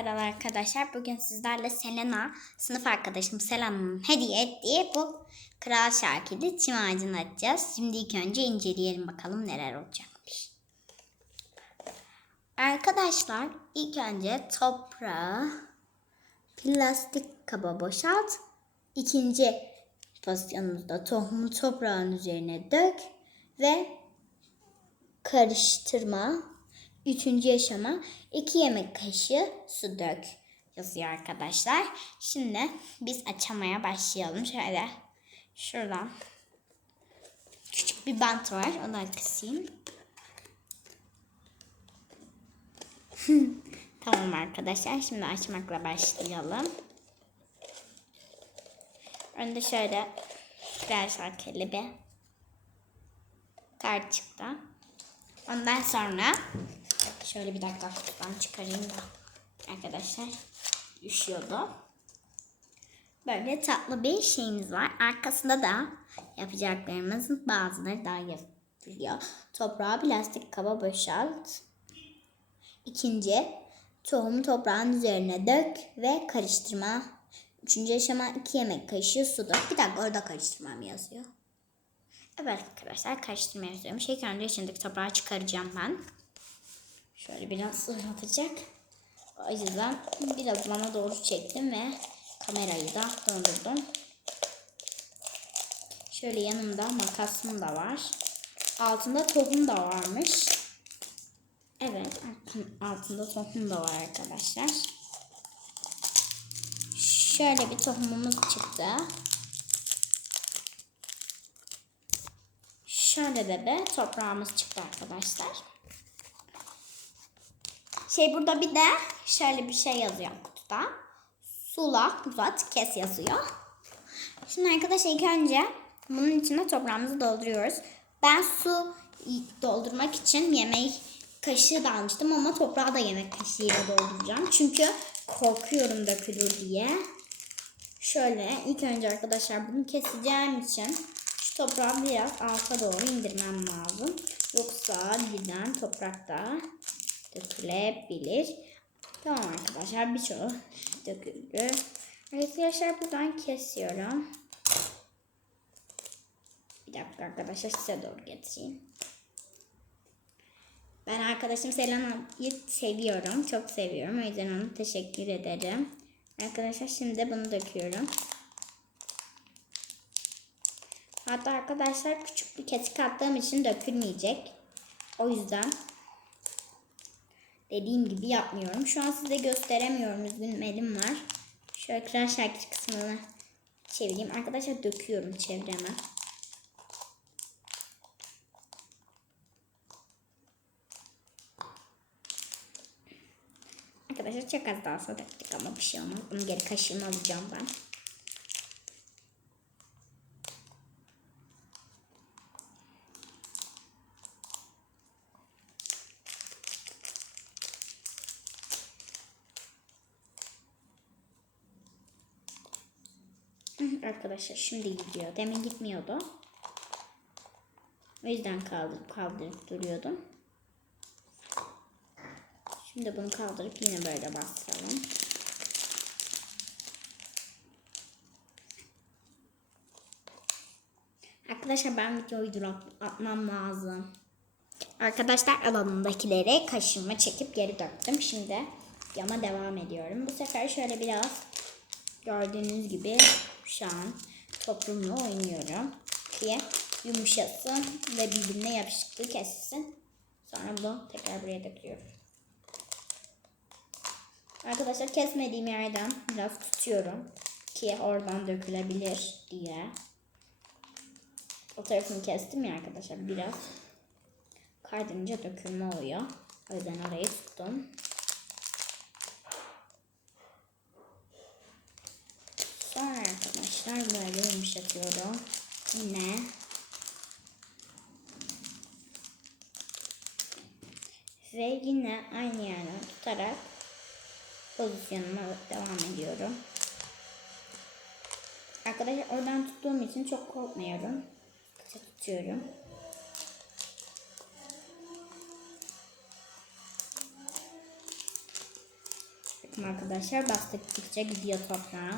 Merhaba arkadaşlar. Bugün sizlerle Selena, sınıf arkadaşım Selena'nın hediye ettiği bu Kral Şarkı'ydı. Çim ağacını açacağız. Şimdi ilk önce inceleyelim bakalım neler olacakmış. Arkadaşlar ilk önce toprağı plastik kaba boşalt. İkinci pozisyonumuzda tohumu toprağın üzerine dök ve karıştırma. Üçüncü aşama 2 yemek kaşığı su dök yazıyor arkadaşlar. Şimdi biz açamaya başlayalım. Şöyle şuradan küçük bir bant var. Onu kısayım. tamam arkadaşlar. Şimdi açmakla başlayalım. Önde şöyle birer şarkılı bir kart çıktı. Ondan sonra şöyle bir dakika kutudan çıkarayım da arkadaşlar üşüyordu. Böyle tatlı bir şeyimiz var. Arkasında da yapacaklarımızın bazıları daha yazıyor. Toprağı plastik kaba boşalt. İkinci, tohumu toprağın üzerine dök ve karıştırma. Üçüncü aşama 2 yemek kaşığı su dök. Bir dakika orada karıştırmam yazıyor. Evet arkadaşlar karıştırma yazıyormuş. İlk önce içindeki toprağı çıkaracağım ben. Şöyle biraz ıslatacak. O yüzden biraz bana doğru çektim ve kamerayı da döndürdüm. Şöyle yanımda makasım da var. Altında tohum da varmış. Evet altında tohum da var arkadaşlar. Şöyle bir tohumumuz çıktı. Şöyle de bir toprağımız çıktı arkadaşlar. Şey burada bir de şöyle bir şey yazıyor kutuda. Sula, uzat, kes yazıyor. Şimdi arkadaşlar ilk önce bunun içine toprağımızı dolduruyoruz. Ben su doldurmak için yemek kaşığı da almıştım ama toprağı da yemek kaşığıyla dolduracağım. Çünkü korkuyorum dökülür diye. Şöyle ilk önce arkadaşlar bunu keseceğim için şu toprağı biraz alta doğru indirmem lazım. Yoksa birden toprakta dökülebilir. Tamam arkadaşlar birçoğu döküldü. Arkadaşlar buradan kesiyorum. Bir dakika arkadaşlar size doğru getireyim. Ben arkadaşım Selena'yı seviyorum. Çok seviyorum. O yüzden ona teşekkür ederim. Arkadaşlar şimdi bunu döküyorum. Hatta arkadaşlar küçük bir kesik attığım için dökülmeyecek. O yüzden dediğim gibi yapmıyorum. Şu an size gösteremiyorum. Üzgünüm elim var. Şöyle kral şarkı kısmını çevireyim. Arkadaşlar döküyorum çevreme. Arkadaşlar çok az daha sonra döktük ama bir şey olmaz. Bunu geri kaşığıma alacağım ben. Arkadaşlar şimdi gidiyor. Demin gitmiyordu. O yüzden kaldırıp kaldırıp duruyordum. Şimdi bunu kaldırıp yine böyle bastıralım. Arkadaşlar ben videoyu durat atmam lazım. Arkadaşlar alanındakileri kaşığıma çekip geri döktüm. Şimdi yama devam ediyorum. Bu sefer şöyle biraz gördüğünüz gibi an toplumla oynuyorum ki yumuşasın ve birbirine yapışıklığı kessin. Sonra bunu tekrar buraya döküyorum. Arkadaşlar kesmediğim yerden biraz tutuyorum ki oradan dökülebilir diye. O tarafını kestim ya arkadaşlar biraz kaydırınca dökülme oluyor. O yüzden orayı tuttum. Sonra arkadaşlar böyle yumuşatıyorum. Yine ve yine aynı yerden tutarak pozisyonuma devam ediyorum. Arkadaşlar oradan tuttuğum için çok korkmuyorum. Kısa tutuyorum. Arkadaşlar bastıkça gidiyor toprağa.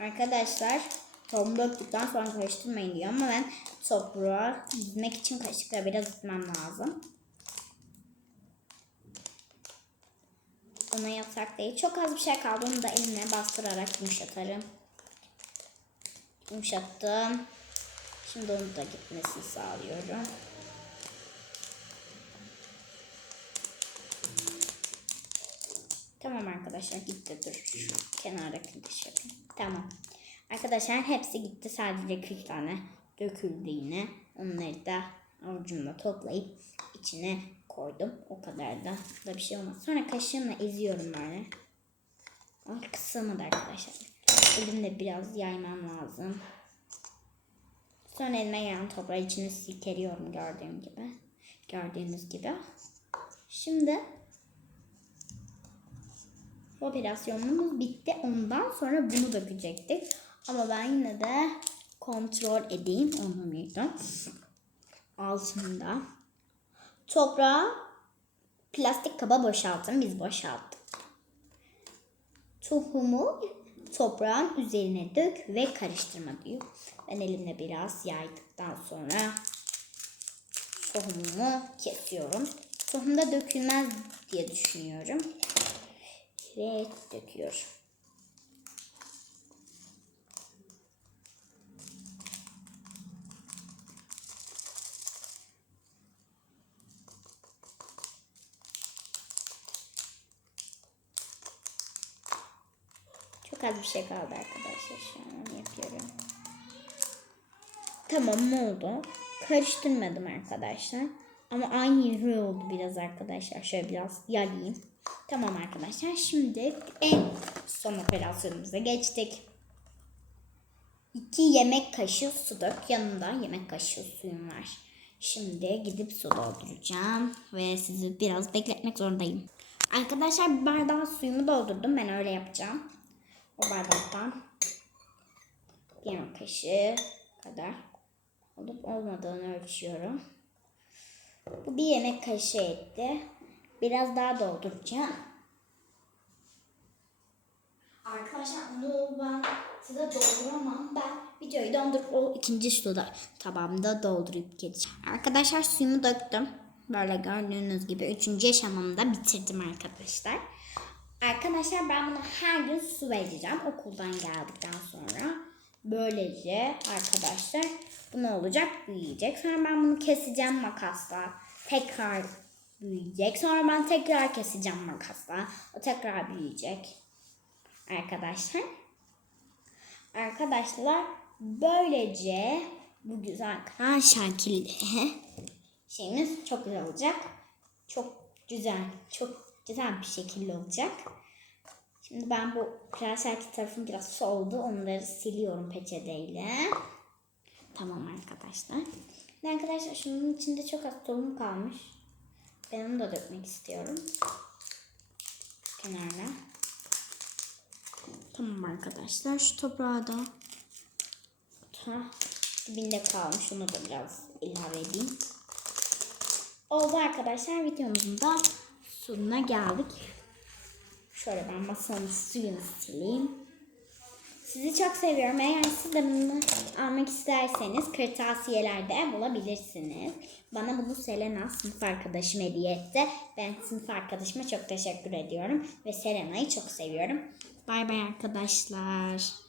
Arkadaşlar tohumu döktükten sonra karıştırmayın diyor ama ben toprağı dizmek için kaşıkla biraz itmem lazım. Ona yatak değil. Çok az bir şey kaldı. Onu da elimle bastırarak yumuşatarım. Yumuşattım. Şimdi onu da gitmesini sağlıyorum. Arkadaşlar gitti dur şu kenara kırış yapayım. Tamam. Arkadaşlar hepsi gitti sadece 40 tane döküldü yine. Onları da avucumla toplayıp içine koydum. O kadar da, da bir şey olmaz. Sonra kaşığımla eziyorum böyle. Ay kısılmadı arkadaşlar. Elimde biraz yaymam lazım. Sonra elime gelen toprağı içine silkeliyorum gördüğüm gibi. Gördüğünüz gibi. Şimdi operasyonumuz bitti. Ondan sonra bunu dökecektik. Ama ben yine de kontrol edeyim onu muydu? Altında. Toprağı plastik kaba boşaltın. Biz boşalttık. Tohumu toprağın üzerine dök ve karıştırma diyor. Ben elimle biraz yaydıktan sonra tohumumu kesiyorum. Tohum da dökülmez diye düşünüyorum. Ve döküyorum. Çok az bir şey kaldı arkadaşlar. Şu an yapıyorum. Tamam oldu. Karıştırmadım arkadaşlar. Ama aynı yeri oldu biraz arkadaşlar. Şöyle biraz yalayayım. Tamam arkadaşlar. Şimdi en son operasyonumuza geçtik. 2 yemek kaşığı su dök. Yanında yemek kaşığı suyum var. Şimdi gidip su dolduracağım. Ve sizi biraz bekletmek zorundayım. Arkadaşlar bir bardağa suyumu doldurdum. Ben öyle yapacağım. O bardaktan yemek kaşığı kadar olup olmadığını ölçüyorum. Bu bir yemek kaşığı etti. Biraz daha dolduracağım. Arkadaşlar bunu ben size dolduramam. Ben videoyu dondurup o ikinci suda tabağımda doldurup geçeceğim. Arkadaşlar suyumu döktüm. Böyle gördüğünüz gibi üçüncü aşamamı da bitirdim arkadaşlar. Arkadaşlar ben buna her gün su vereceğim okuldan geldikten sonra. Böylece arkadaşlar bu ne olacak? Büyüyecek. Sonra ben bunu keseceğim makasla. Tekrar büyüyecek. Sonra ben tekrar keseceğim makasla. O tekrar büyüyecek. Arkadaşlar. Arkadaşlar böylece bu güzel kıran şekilde şeyimiz çok güzel olacak. Çok güzel, çok güzel bir şekilde olacak. Şimdi ben bu kral şarkı tarafım biraz soldu. Onları siliyorum peçeteyle. Tamam arkadaşlar. Arkadaşlar şunun içinde çok az tohum kalmış. Ben onu da dökmek istiyorum. Kenarına. Tamam arkadaşlar. Şu toprağı da ta dibinde kalmış. Onu da biraz ilave edeyim. Oldu arkadaşlar. Videomuzun da sonuna geldik. Şöyle ben masanın suyunu sileyim. Sizi çok seviyorum. Eğer siz de bunu almak isterseniz kırtasiyelerde bulabilirsiniz. Bana bunu Selena sınıf arkadaşım hediye etti. Ben sınıf arkadaşıma çok teşekkür ediyorum. Ve Selena'yı çok seviyorum. Bay bay arkadaşlar.